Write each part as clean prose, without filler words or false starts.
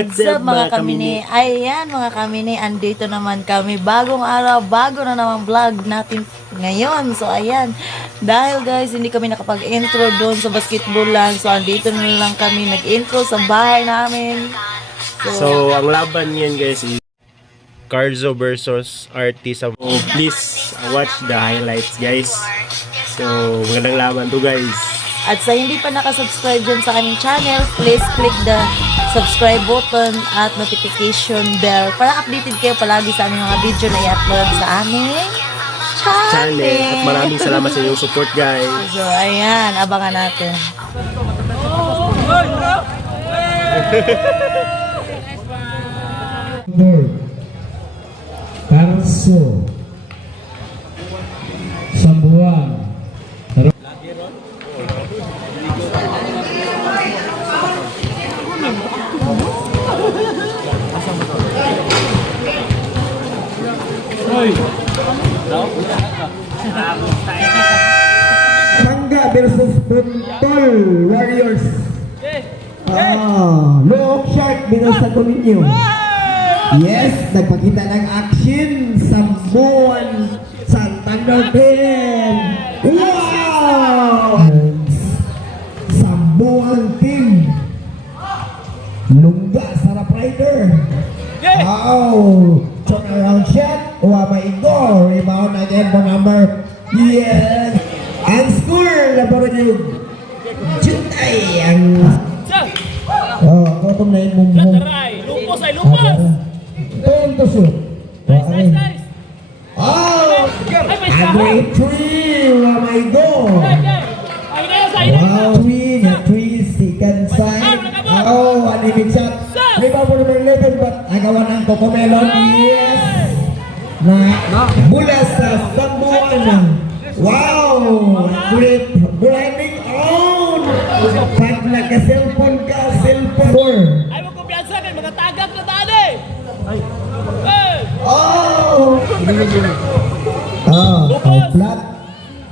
What's up mga kamini? Ayan mga kamini, andito naman kami. Bagong araw, bago na naman vlog natin ngayon. So ayan, dahil guys, hindi kami nakapag-intro doon sa basketballan. So andito na lang kami nag-intro sa bahay namin. So ang laban ngayon guys is Carzo versus RT. So please watch the highlights guys. So magandang laban to guys. At sa hindi pa nakasubscribe dyan sa aming channel, please click the subscribe button at notification bell para updated kayo palagi sa aming mga video na i-upload sa aming channel. At maraming salamat sa inyong support guys. So ayan, abangan natin. Carzo Sambuang. Mangga versus Puntol Warriors. Look shark binasa ko ninyo. Yes, nagpakita ng action Sambuan Santander Team. Wow! Sambuan Team. Lungga Sarap Rider. Wow! Turn around shot. Maigo. Rebound again for number. Yes! Ang score na parang yung Jutay ang kotong na yung mumhong. Lupos ay lupos! Punto shoot. Nice. Oh! A great three! Maigo. Wow! Three second side. Oh! Animate shot. Rebound for number 11 but agawan ng Cocomelon. Yes! Na mula sa Sambuan. Wow! Great blinding on! Pag naka-cellphone ka, cellphone. Ay, magkumpiyansa kayo, mga tagak na tali! Oh! Flat.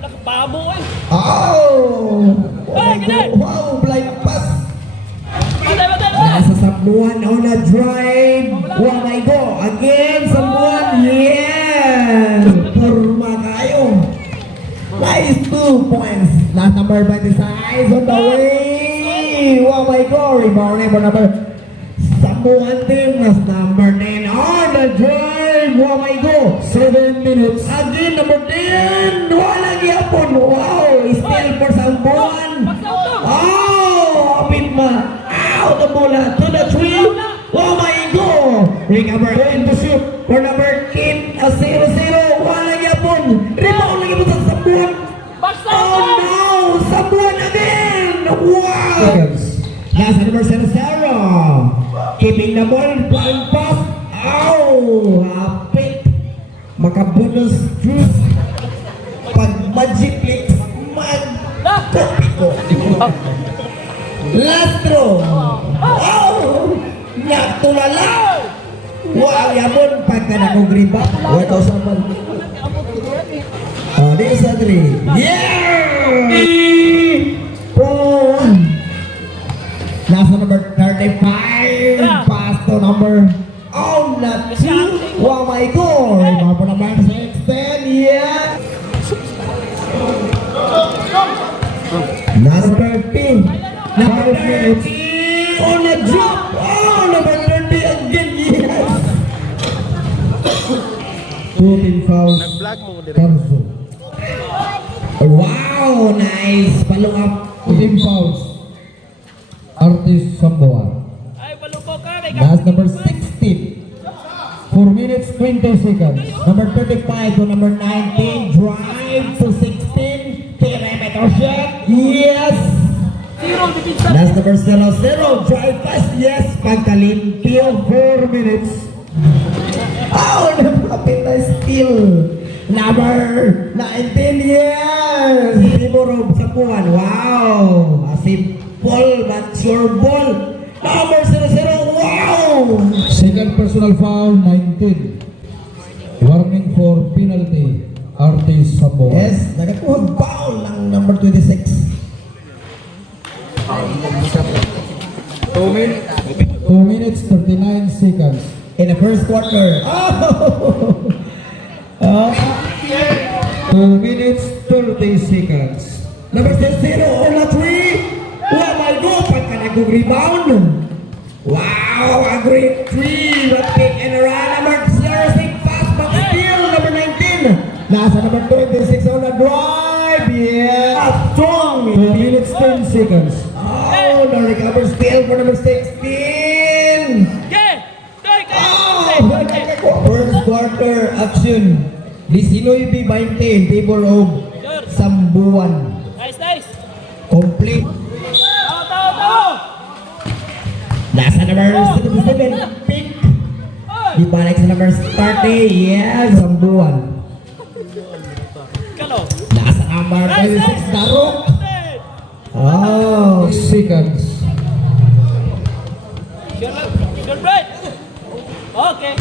Nakapamo eh! Oh! Wow! Blind pass. Matay! Nasa Sambuan on a drive. Oh my God! Again, Sambuan. Yeah! Forma kayo. Nice 2 points. Last number 26 on the way. Oh my God! Rebound for number Sambuan team. Last number 9 on the drive. Oh my God! 7 minutes. Again, number 10. Walang yapon. Wow! Still for Sambuan. Oh! Apit ma. Out the bola to the tree. Oh my God! Recover in to shoot for number 8. 0-0. Walang yapon. Rebound lagi po sa Sambuan. Oh no! Sambuan again! Wow! Nasa number 0-0. Keeping the ball. Blind pass. Oh! Apit. Makabunus juice. Pag magic flicks. Mag-kopiko. Last throw. Oh! Natulala. Wow, yapon pagka nakugriba. What else naman? Oh, this is a 3. Yeah! Pro 1. Nasa number 35. Pass to number. Oh, not 2. Wow, my God. Remember number 16. Yeah. Number 15. Number 30 on a drop. Oh, number 30 again. Yes. 2 team fouls. Carzo. Wow, nice. Follow up. 2 team fouls. Artist Sambuan. Ay, palupo ka! That's number 16. 4 minutes 20 seconds. Number 35 to number 19. Drive to 16. Perimeter shot. Yes. That's number 0-0. Drive fast. Yes. Pagkalimpyo. 4 minutes. Oh, napapit na steal. Number 19. Yes. Timurog sa puwan. Wow. A simple but sure ball. Number 0-0. Wow. Second personal foul. 19. Warning for penalty. Artist Sambuan. Yes. Nagatuhag foul ng number 26. 2 minutes minutes 39 seconds. In the first quarter. Oh! 2 minutes 30 seconds. Number 0 on the 3. Oh my God, pagka rebound. Wow, a great 3. But pick and a run. Number 06, fast but still. Number 19. Nasa number 26 on the drive. Yeah, strong. 2 minutes 10 seconds. Oh, the recover still for number 16. Okay! Toy, Oh, first quarter action. Lisinoy B20 in favor of Sambuan. Nice, nice! Complete. Tao! Nasa number 77, pick. Ibalik sa number 30, yes, Sambuan. Kalo! Nasa number 26, Darok. Oh, 6 seconds. Sure, Brad! Okay!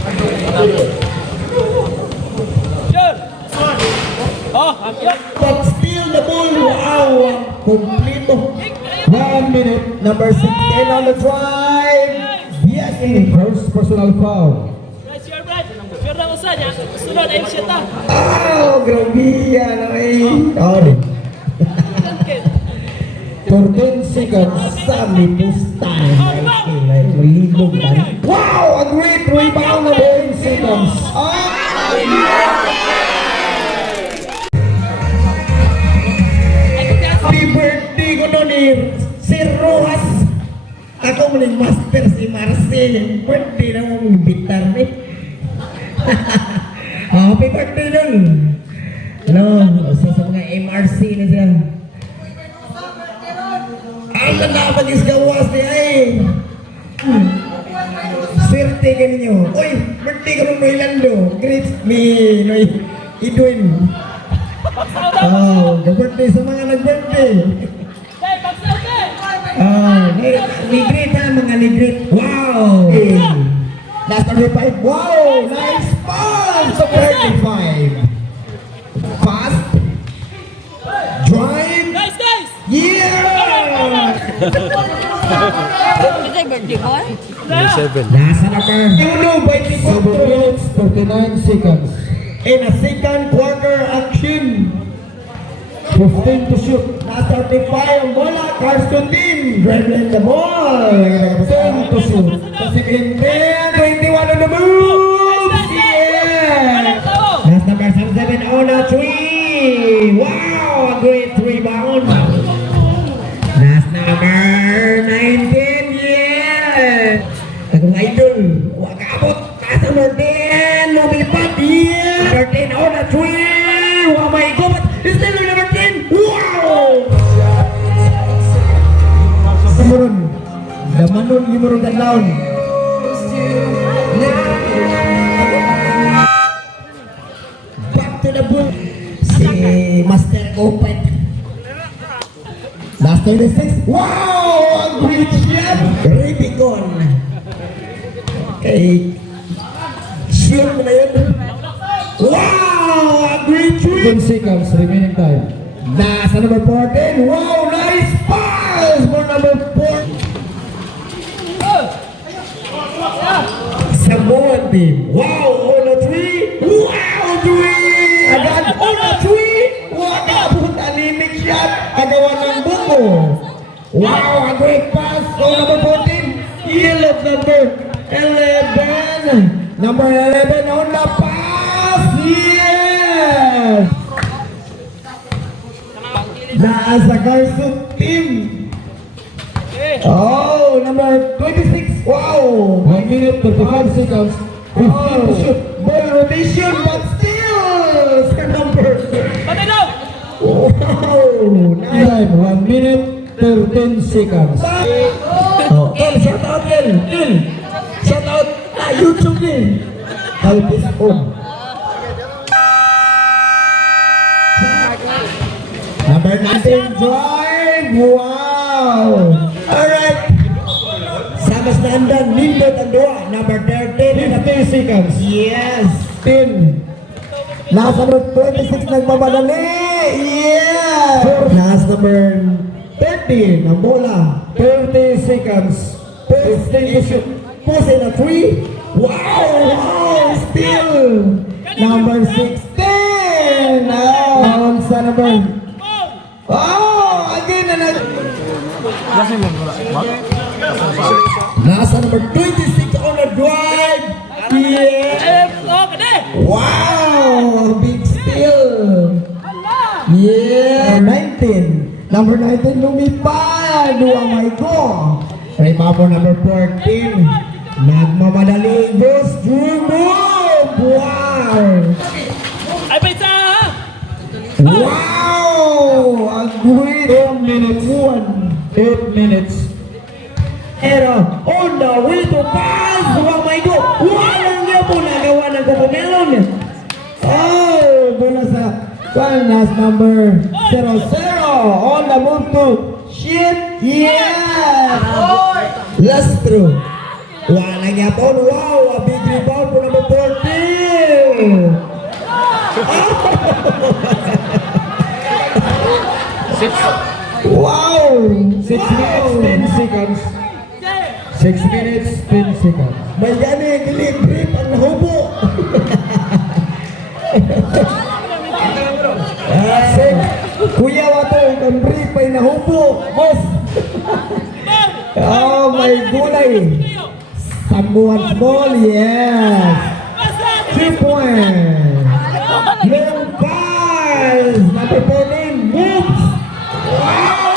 Sure! Oh, yun! But still the ball, wow, complete. 1 minute. Number 16 on the drive. Yes, First personal foul. Right, sure, Brad! Sure na usa niya. Sunod ay siya ta. oh, grabe yan, okay. Oh, 14 seconds. Sami Pustan. Libog tan. Wow, a great rebound of 10 seconds. Happy birthday ko nun eh, si Rojas. Ako muling master si Marcel. Birthday na mong bitar eh. Happy birthday nun. Ano, sa mga MRC na siya. Ang nanapag is gawas niya eh. Swerte ka ninyo. Uy, birthday ko nung Noylando. Great me, Noy Edwin. Oh, birthday sa mga nag-birthday. Hey, paksaw ka! Oh, ni-greet ha, mga ni-greet. Wow! Last number 5. Wow! Nice pass! 35. Fast. Drive. Nice, nice! Yeah! Ito yung birthday boy? 27. Nasa number 7 minutes 39 seconds. in a second quarter action. 15 to shoot. Nasa 35 ang bola. Carson team. Dribbling the ball. 10 to shoot. Kasi 10, 21 on the move. Yeah! That's number 7 on a 3. Wow! A great rebound. That's number 19. Yeah! Tagong idol. Wakabot. That's number 10. Lumipad. Yeah! Number 10 on a 3. Oh my God! It's still number 10. Wow! Gimurun. Damanon gimurun dan laun. Back to the book. Si Master Open. Last 36. Wow! Ang great shot! Ribicon. Okay. Shoot mo na yun. Wow! Ang great shot! 10 seconds remaining time. Nasa number 14. Wow! Nice pass for number 4. Samoan team. Wow! On a 3. Wow! 3! Agad on a 3. Wakabot ang limit shot. Agawan ng buko. Wow! A great pass on number 14. Yellow number 11. Number 11 on the pass. Yes! Nasa Carson team. Oh, number 26. Wow. 1 minute 35 seconds. 15 to shoot. Ball rotation, but still sa number. Patay daw! Wow. Nice. Time 1 minute 13 seconds. Oh, shout out Kel. Kel. Shout out YouTube din. Help is home. Number 19 drive. Wow. Alright. Sama standard nindot ang dua. Number 13. 15 seconds. Yes. 10. Nasa number 26 nagmamadali. Yeah. Nasa number 30 ng bola. 30 seconds. 15 to shoot. post in a tree. Wow, still. Number 16. Oh, sa number. Oh, again na nasa number 26 on the drive. Yeah. Oh, gede. Wow, big steal. Yeah, 19. Number 19 lumipad. Oh my God. Remember number 14. Nagmamadali. Goes Jumbo. Wow. Ay, pa isa, ha? Wow. A great 8 minutes. 8 minutes. Pero on the way to pass. Oh my God. Walang niya po nagawa ng Cocomelon. Oh, bola sa Nas number 00 on the move to shit. Yeah. Last through. Walang niya po. Wow, a big rebound po number 14. Wow. 6 minutes, 10 seconds. 6 minutes, 10 seconds. May gani, gilig, grip, ang nahubo. Kuya Wato, ang grip ay nahubo. Boss. Oh, may gulay. Sambuan small, yes. 3 points. Long pass. Number 14, moves. Wow!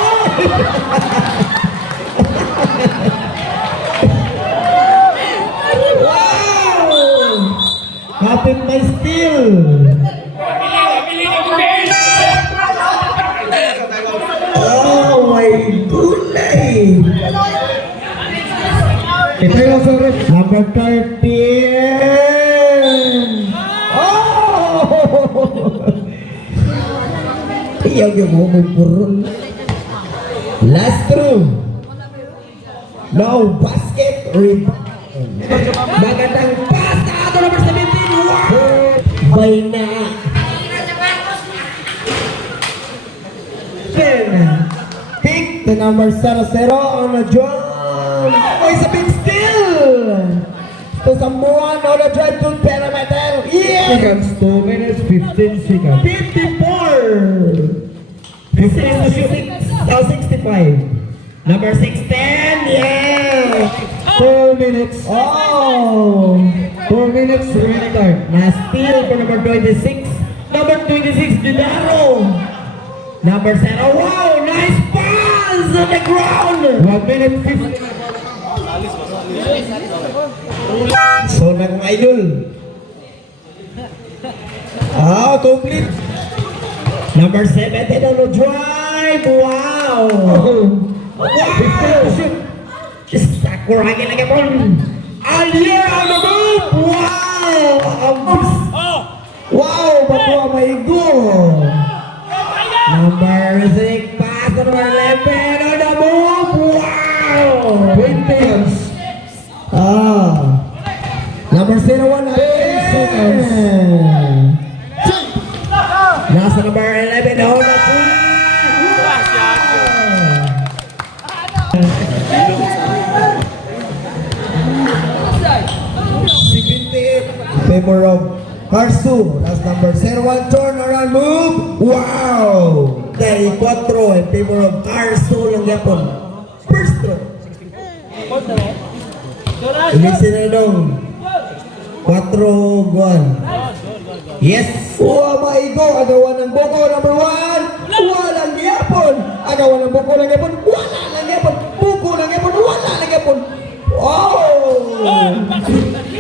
Kapit may steal. Oh my gulay. Ito yung sorry. Number 13. Oh! Iyaw yung humupurol. Last through. No basket rebound. Magandang pass na ato number 17. Wow! Bayna. Pick the number 00 on the jump. Oh, it's a big steal. To Sambuan on the drive to perimeter. Yeah! Seconds, 2 minutes, 15 seconds. 54. 65. Number 610. Yeah! 4 minutes. Oh! 4 minutes, remaining time. Na steal for number 26. Number 26, Dudaro. Number 0. Wow! Nice pass on the ground. 1 minute, 50. So, nang idol. Ah, complete. Number 17 on the drive. Wow! Wow! Sakuragi lagi pun. Alia on the move. Wow! Wow! Papua Maigo. Number 6 pass to number 11 on the move. Wow! 20 seconds. Ah. Number 01 seconds. Nasa number 11 on the tree. Favor of Karsu. That's number 01 turnaround move. Wow! Dari 4 in favor of Karsu lang yapon. First throw. Ilisin na dong. 4 guan. Yes! Oh my God! Agawan ng Boko number 1. Walang yapon. Agawan ng Boko ng yapon. Wala lang yapon. Boko ng yapon. Wala lang yapon. Oh!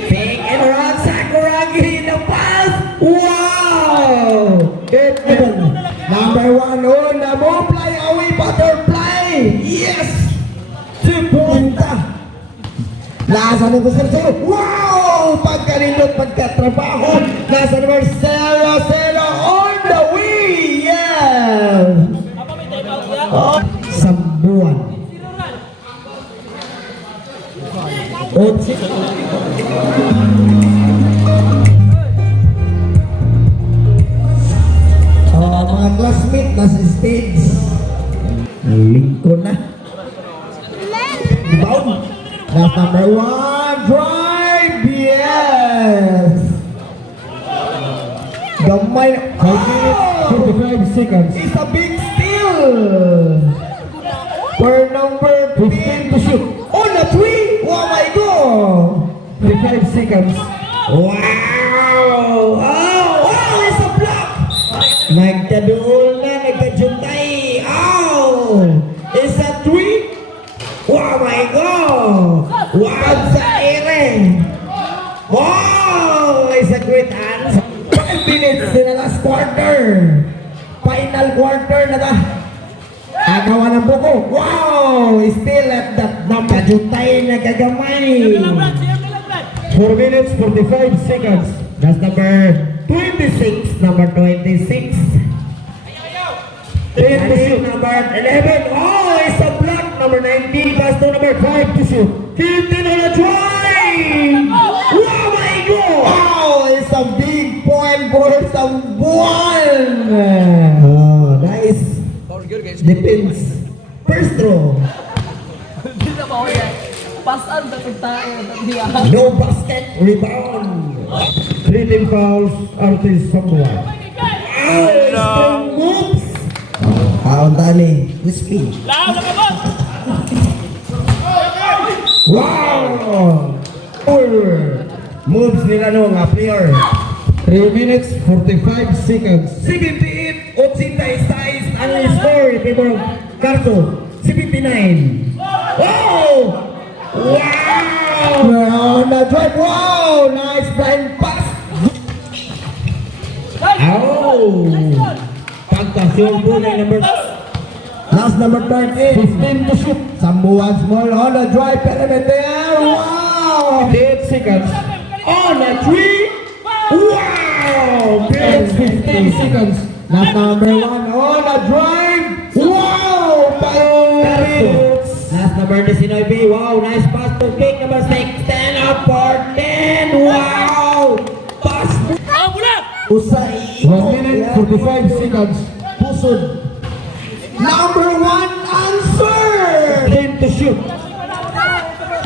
Fake and run. Sakuragi the pass. Wow! Number 1 on the move. Fly away. Butterfly. Yes! 2 punta. Nasa number 0. Wow! Pagkalindot, pagkatrabaho. Nasa number 0 on the way. Yeah! Oh, Sambuan. Mga classmate nasa stage. Lingkod na. Bound. That's number 1. Gamay na. 5 minutes, 45 seconds. It's a big steal. For number 15 to shoot. on the 3. Oh my God. 35 seconds. Wow! Wow! It's a block! Nagkaduol na, nagkajuntay. Ow! It's a 3. Oh my God! Wow! Sa ere! Wow! It's a great answer. 5 minutes in the last quarter. Final quarter na ta. Agawan ng buko. Wow! Still at that number. Kajuntay na gagamay. 4 minutes, 45 seconds. That's number 26. Number 26. 10 to shoot. Number 11. Oh, it's a block. Number 19. Pass to number 5 to shoot. 15 on a drive. Oh my God. Wow, it's a big point for someone. Oh, nice. Defense. First throw. Pasan na tayo. No basket. Rebound. 3 team fouls, Artis Samoa. Strong moves. Kaon tani. Crispy. Lao na ka ba? Wow! Moves nila no nga player. 3 minutes, 45 seconds. 78, 86 ang score in favor of Carto. 79. Wow! Wow! On the drive. Wow! Nice blind pass. Oh! Pagkasyon po na number last number 13. 15 to shoot. Sambuan small on the drive perimeter. Wow! 8 seconds. On the 3. Wow! And 15 seconds. Last number 1 on the drive. Wow! Last number 19. Wow! Nice pass to pick number 6. 10 up for 10. Wow! Pass. Ah, mula! Usay. 1 minute, 45 seconds. Pusod. Number 1 answer. 10 to shoot.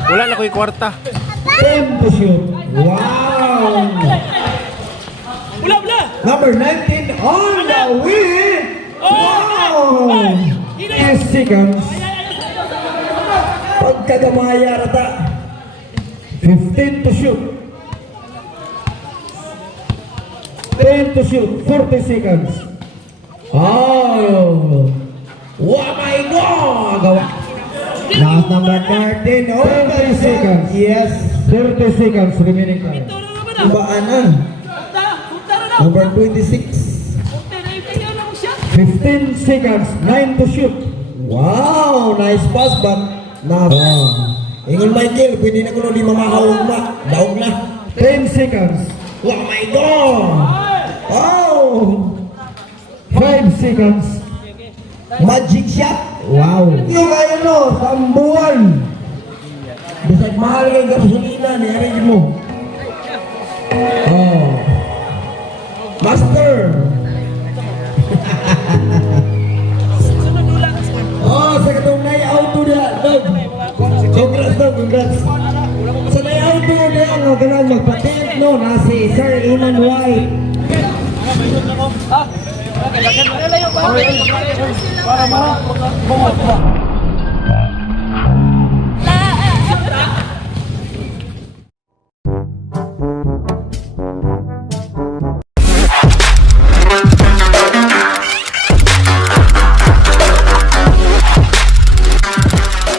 Wala na ko yung kwarta. 10 to shoot. Wow! Mula, mula! Number 19 on the win. Wow! 10 seconds. Pagkagamaya rata. 15 to shoot. 10 to shoot. 40 seconds. Oh! Oh my God! Gawa. Last number 13. Oh, 30 seconds. Yes. 30 seconds remaining time. Ito na naman ah. Ibaanan. Punta na daw. Number 26. Punta na yung lang siya. 15 seconds. 9 to shoot. Wow! Nice pass, but na. Ingon Michael, pwede na kuno di mamahawag na. Daog na. 10 seconds. Oh my God! Oh! 5 seconds. Magic shot! Wow! Yung kayo no, sambuan! Bisag mahal yung gasolina, niyarin mo. Oh! Master! Oh, sa katong nai-auto niya, Dog! Congrats, Dog! Congrats! Sa nai-auto niya, no, ganun magpatent, no, na si Sir Inan White. Ah, kailangan mo. Para